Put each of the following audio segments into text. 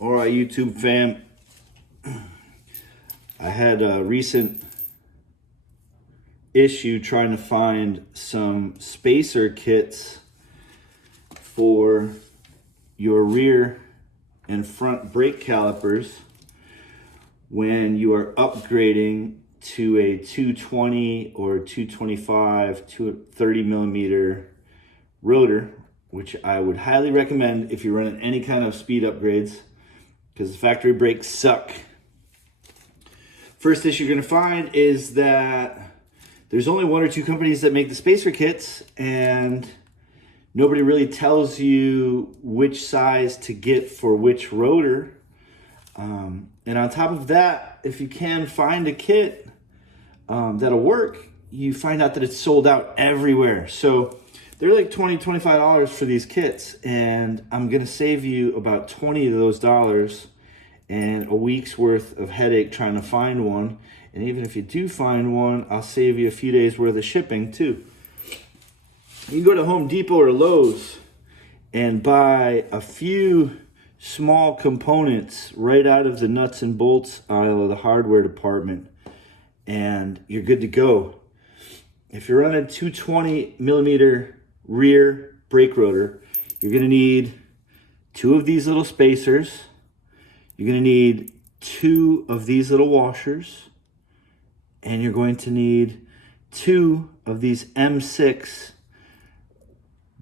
All right, YouTube fam. I had a recent issue trying to find some spacer kits for your rear and front brake calipers when you are upgrading to a 220 or 225 to 30 millimeter rotor, which I would highly recommend if you're running any kind of speed upgrades, because the factory brakes suck. First issue you're going to find is that there's only one or two companies that make the spacer kits, and nobody really tells you which size to get for which rotor. And on top of that, if you can find a kit that'll work, you find out that it's sold out everywhere. So they're like $20, $25 for these kits, and I'm gonna save you about 20 of those dollars and a week's worth of headache trying to find one. And even if you do find one, I'll save you a few days worth of shipping too. You can go to Home Depot or Lowe's and buy a few small components right out of the nuts and bolts aisle of the hardware department, and you're good to go. If you're running a 220 millimeter rear brake rotor, you're going to need two of these little spacers. You're going to need two of these little washers, and you're going to need two of these M6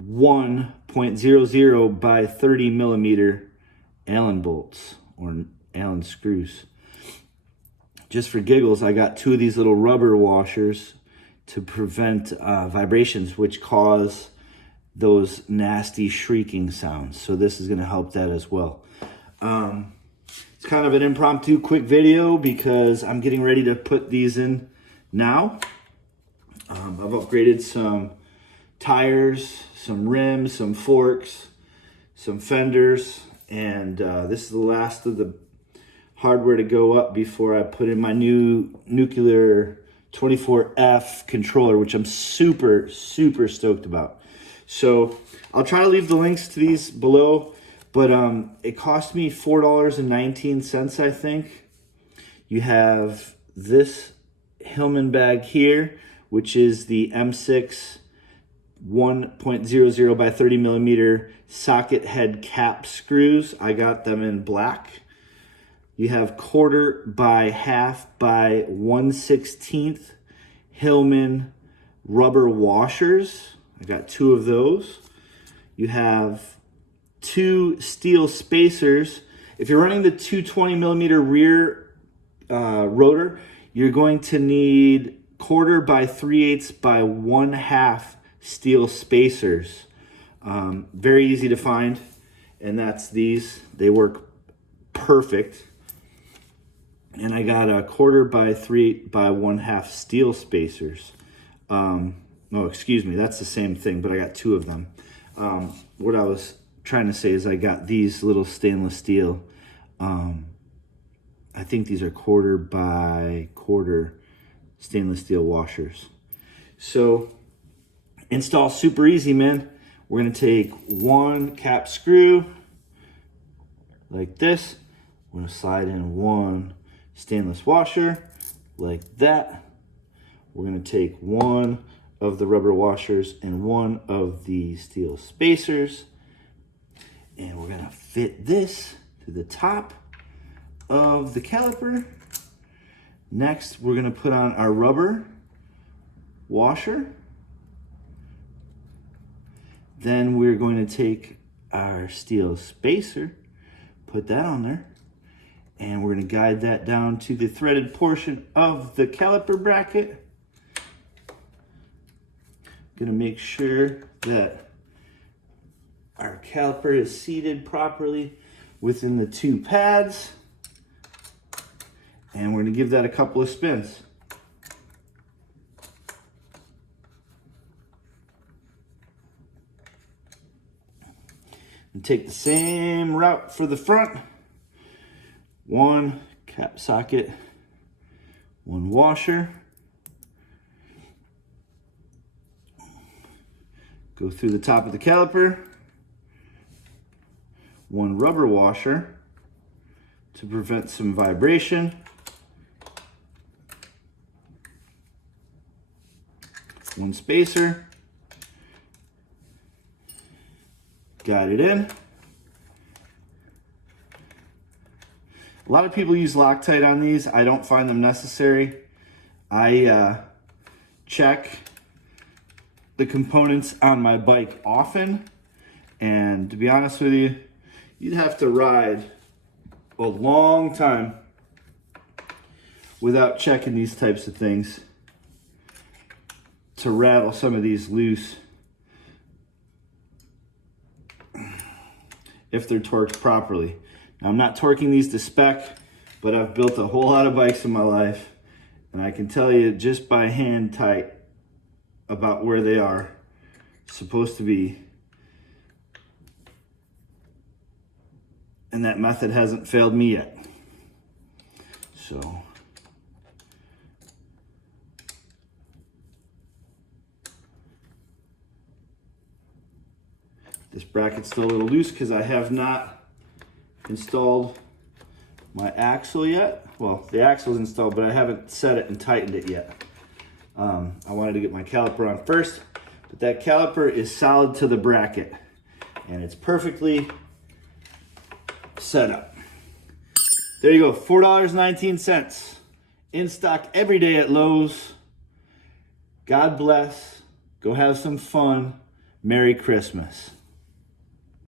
1.00 by 30 millimeter Allen bolts or Allen screws. Just for giggles, I got two of these little rubber washers to prevent vibrations, which cause those nasty shrieking sounds. So this is going to help that as well. It's kind of an impromptu quick video because I'm getting ready to put these in now. I've upgraded some tires, some rims, some forks, some fenders, and this is the last of the hardware to go up before I put in my new nuclear 24F controller, which I'm super stoked about. So I'll try to leave the links to these below, but it cost me $4.19, I think. You have this Hillman bag here, which is the M6 1.00 by 30 millimeter socket head cap screws. I got them in black. You have 1/4 by 1/2 by 1/16 Hillman rubber washers. I got two of those. You have two steel spacers. If you're running the 220 millimeter rear rotor, you're going to need 1/4 by 3/8 by 1/2 steel spacers. Very easy to find, and that's these. They work perfect. And I got a 1/4 by 3/8 by 1/2 steel spacers. No, excuse me, that's the same thing, but I got two of them. What I was trying to say is I got these little stainless steel. I think these are 1/4 by 1/4 stainless steel washers. So install super easy, man. We're gonna take one cap screw like this. We're gonna slide in one stainless washer like that. We're gonna take one of the rubber washers and one of the steel spacers, and we're gonna fit this to the top of the caliper. Next, we're gonna put on our rubber washer. Then we're going to take our steel spacer, put that on there, and we're going to guide that down to the threaded portion of the caliper bracket. Going to make sure that our caliper is seated properly within the two pads, and we're going to give that a couple of spins. And take the same route for the front. One cap socket, one washer. Go through the top of the caliper. One rubber washer. to prevent some vibration. One spacer. Got it in. A lot of people use Loctite on these. I don't find them necessary. I check the components on my bike often, and to be honest with you, you'd have to ride a long time without checking these types of things to rattle some of these loose if they're torqued properly. Now, I'm not torquing these to spec, but I've built a whole lot of bikes in my life, and I can tell you just by hand tight about where they are supposed to be. And that method hasn't failed me yet. So this bracket's still a little loose because I have not installed my axle yet. Well, the axle's installed, but I haven't set it and tightened it yet. I wanted to get my caliper on first, but that caliper is solid to the bracket and it's perfectly set up. There you go, $4.19 in stock every day at Lowe's. God bless. Go have some fun. Merry Christmas.